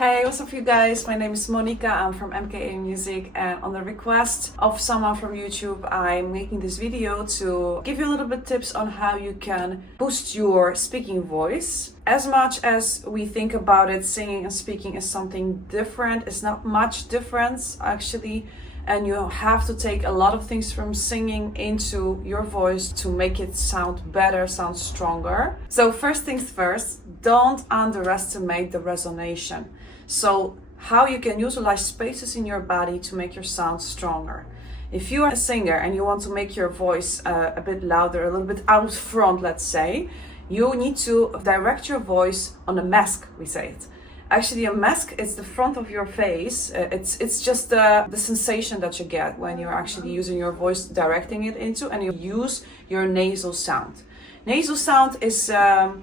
Hey, what's up you guys? My name is Monika, I'm from MKA Music, and on the request of someone from YouTube, I'm making this video to give you a little bit tips on how you can boost your speaking voice. As much as we think about it, singing and speaking is something different. It's not much difference actually, and you have to take a lot of things from singing into your voice to make it sound better, sound stronger. So first things first, don't underestimate the resonation. So how you can utilize spaces in your body to make your sound stronger. If you are a singer and you want to make your voice a bit louder, a little bit out front, let's say, you need to direct your voice on a mask, we say it. Actually, a mask is the front of your face. It's just the sensation that you get when you're actually using your voice, directing it into, and you use your nasal sound. Nasal sound is,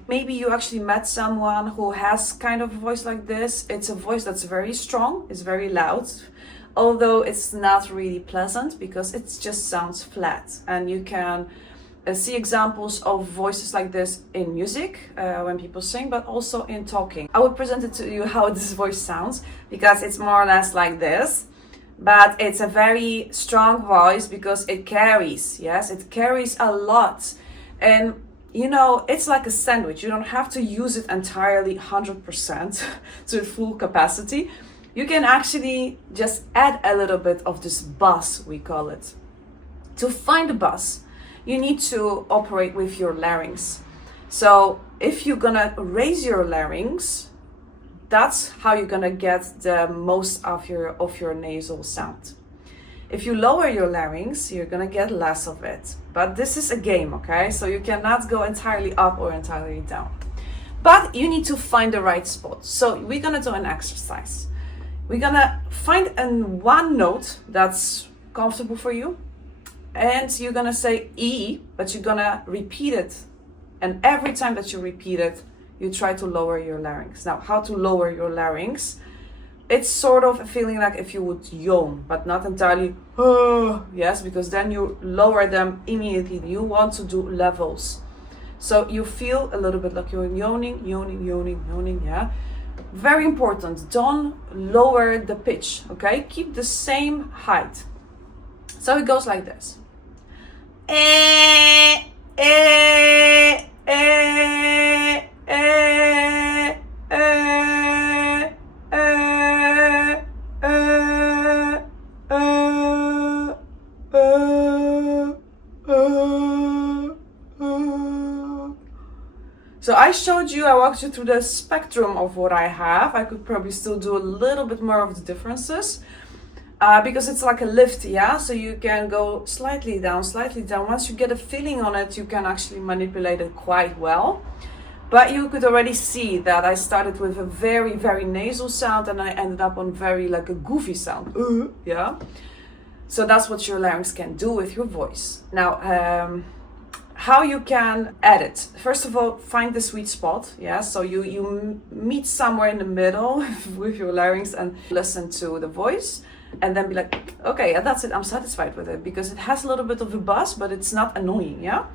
maybe you actually met someone who has kind of a voice like this. It's a voice that's very strong, it's very loud, although it's not really pleasant because it just sounds flat. And you can see examples of voices like this in music, when people sing, but also in talking. I will present it to you how this voice sounds, because it's more or less like this. But it's a very strong voice because it carries, yes, it carries a lot. And you know, it's like a sandwich. You don't have to use it entirely 100% to full capacity. You can actually just add a little bit of this buzz, we call it. To find the buzz, you need to operate with your larynx. So if you're gonna raise your larynx, that's how you're gonna get the most of your nasal sound. If you lower your larynx, you're gonna get less of it. But this is a game, okay? So you cannot go entirely up or entirely down. But you need to find the right spot. So we're gonna do an exercise. We're gonna find one note that's comfortable for you. And you're gonna say E, but you're gonna repeat it. And every time that you repeat it, you try to lower your larynx. Now, how to lower your larynx? It's sort of a feeling like if you would yawn, but not entirely, yes, because then you lower them immediately. You want to do levels. So you feel a little bit like you're yawning, yeah. Very important, don't lower the pitch, okay? Keep the same height. So it goes like this. So I showed you, I walked you through the spectrum of what I have. I could probably still do a little bit more of the differences because it's like a lift, yeah? So you can go slightly down. Once you get a feeling on it, you can actually manipulate it quite well. But you could already see that I started with a very, very nasal sound and I ended up on very like a goofy sound, yeah? So that's what your larynx can do with your voice. Now, how you can add it. First of all, find the sweet spot. Yeah, so you meet somewhere in the middle with your larynx and listen to the voice, and then be like, okay, yeah, that's it. I'm satisfied with it because it has a little bit of a buzz, but it's not annoying. Yeah,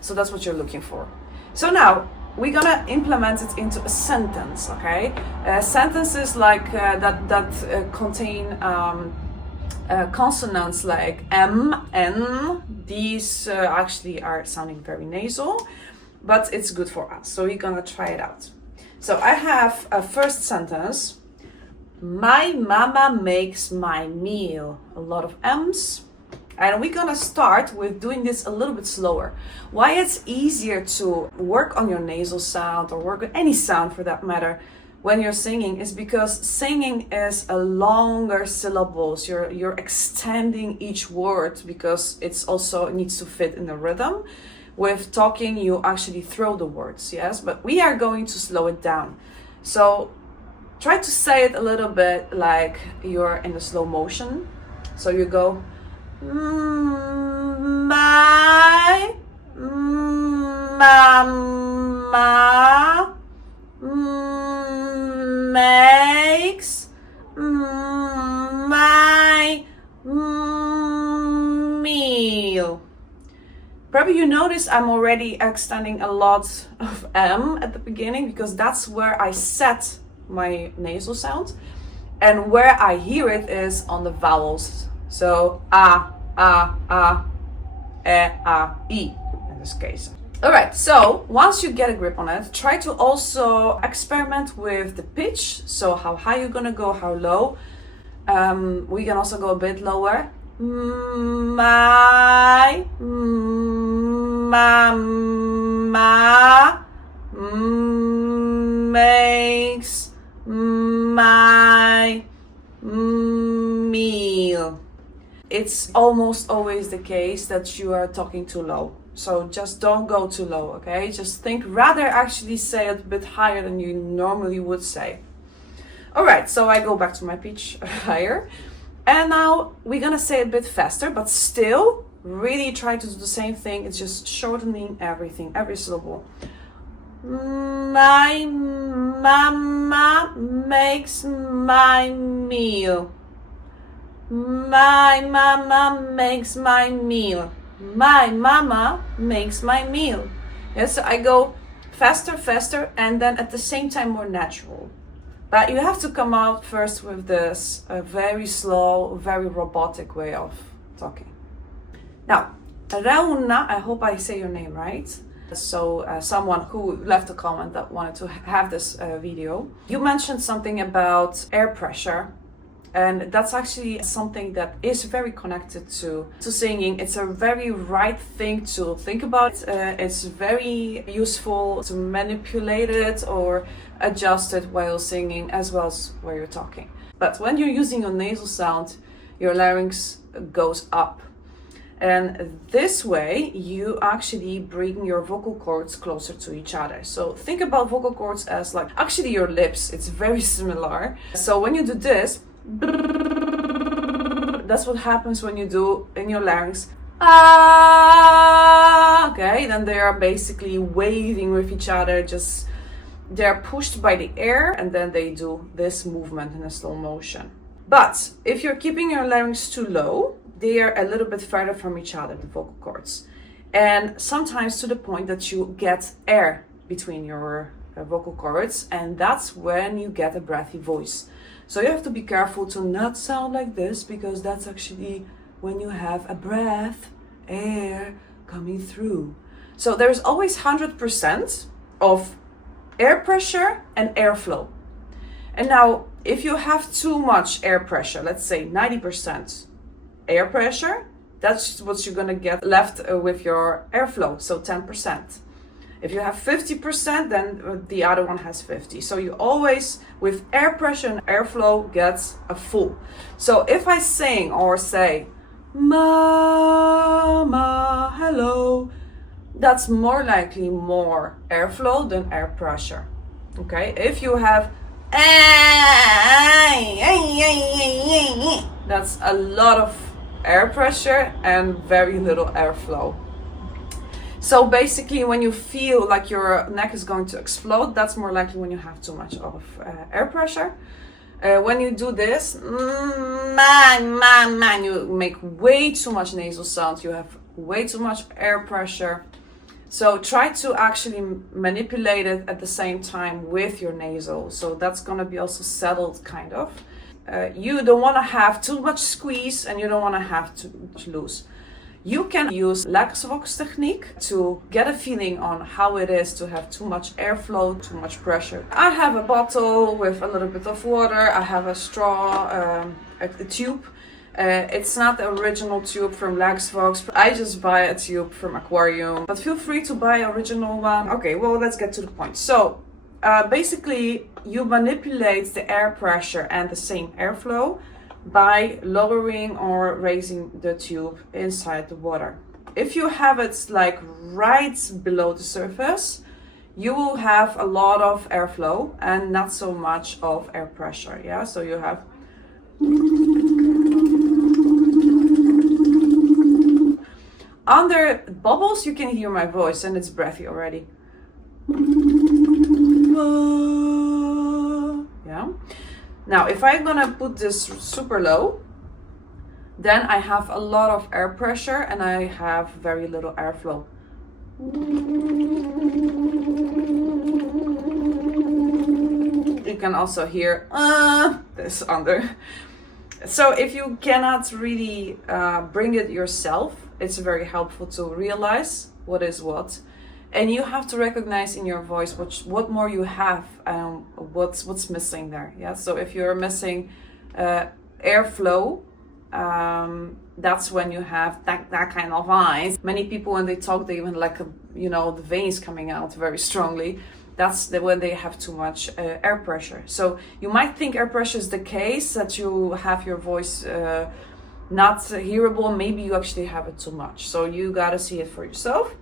so that's what you're looking for. So now we're gonna implement it into a sentence. Okay, sentences like that contain consonants like M, N. These actually are sounding very nasal, but it's good for us. So we're gonna try it out. So I have a first sentence. My mama makes my meal. A lot of M's. And we're gonna start with doing this a little bit slower. Why it's easier to work on your nasal sound or work on any sound for that matter when you're singing is because singing is a longer syllables. You're extending each word because it needs to fit in the rhythm. With talking, you actually throw the words, yes? But we are going to slow it down. So try to say it a little bit like you're in the slow motion. So you go, my mama makes my meal. Probably you notice I'm already extending a lot of M at the beginning because that's where I set my nasal sound. And where I hear it is on the vowels. So E in this case. All right, so once you get a grip on it, try to also experiment with the pitch. So how high you're gonna go, how low. We can also go a bit lower. My, mama, makes my meal. It's almost always the case that you are talking too low. So just don't go too low, okay? Just think, rather actually say it a bit higher than you normally would say. All right, so I go back to my pitch higher. And now we're gonna say it a bit faster, but still really try to do the same thing. It's just shortening everything, every syllable. My mama makes my meal. My mama makes my meal. My mama makes my meal. Yes, so I go faster, faster, and then at the same time more natural. But you have to come out first with this very slow, very robotic way of talking. Now, Rauna, I hope I say your name right. So someone who left a comment that wanted to have this video. You mentioned something about air pressure. And that's actually something that is very connected to singing. It's a very right thing to think about. It's very useful to manipulate it or adjust it while singing as well as while you're talking. But when you're using your nasal sound, your larynx goes up. And this way, you actually bring your vocal cords closer to each other. So think about vocal cords as like actually your lips. It's very similar. So when you do this, that's what happens when you do in your larynx. Ah, okay, then they are basically waving with each other, just they're pushed by the air and then they do this movement in a slow motion. But if you're keeping your larynx too low, they are a little bit further from each other, the vocal cords. And sometimes to the point that you get air between your vocal cords, and that's when you get a breathy voice. So you have to be careful to not sound like this, because that's actually when you have a breath, air coming through. So there's always 100% of air pressure and airflow. And now, if you have too much air pressure, let's say 90% air pressure, that's what you're gonna get left with your airflow, so 10%. If you have 50%, then the other one has 50. So you always, with air pressure and airflow, gets a full. So if I sing or say, mama, hello, that's more likely more airflow than air pressure. Okay, if you have, that's a lot of air pressure and very little airflow. So basically, when you feel like your neck is going to explode, that's more likely when you have too much of air pressure. When you do this, you make way too much nasal sound, you have way too much air pressure. So try to actually manipulate it at the same time with your nasal. So that's gonna be also settled kind of. You don't wanna have too much squeeze and you don't wanna have too much loose. You can use Lax Vox technique to get a feeling on how it is to have too much airflow, too much pressure. I have a bottle with a little bit of water. I have a straw, a tube. It's not the original tube from Lax Vox. I just buy a tube from aquarium, but feel free to buy an original one. Okay, well, let's get to the point. So basically, you manipulate the air pressure and the same airflow by lowering or raising the tube inside the water. If you have it like right below the surface, you will have a lot of airflow and not so much of air pressure. Yeah, so you have under bubbles, you can hear my voice and it's breathy already. Yeah. Now, if I'm gonna put this super low, then I have a lot of air pressure and I have very little airflow. can also hear this under. So if you cannot really bring it yourself, it's very helpful to realize what is what, and you have to recognize in your voice what more you have, what's missing there. Yeah. So if you're missing airflow, that's when you have that kind of eyes. Many people, when they talk, they even like the veins coming out very strongly. That's when they have too much air pressure. So you might think air pressure is the case, that you have your voice not hearable. Maybe you actually have it too much. So you gotta see it for yourself.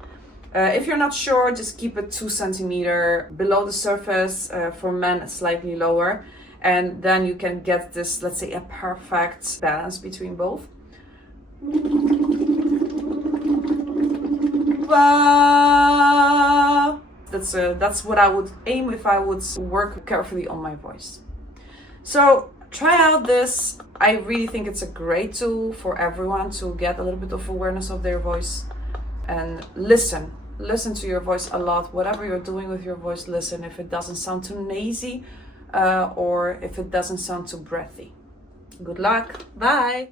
If you're not sure, just keep it 2 centimeters below the surface. For men, slightly lower. And then you can get this, let's say, a perfect balance between both. That's what I would aim if I would work carefully on my voice. So try out this. I really think it's a great tool for everyone to get a little bit of awareness of their voice, and listen to your voice a lot. Whatever you're doing with your voice, listen if it doesn't sound too nasy, or if it doesn't sound too breathy. Good luck. Bye.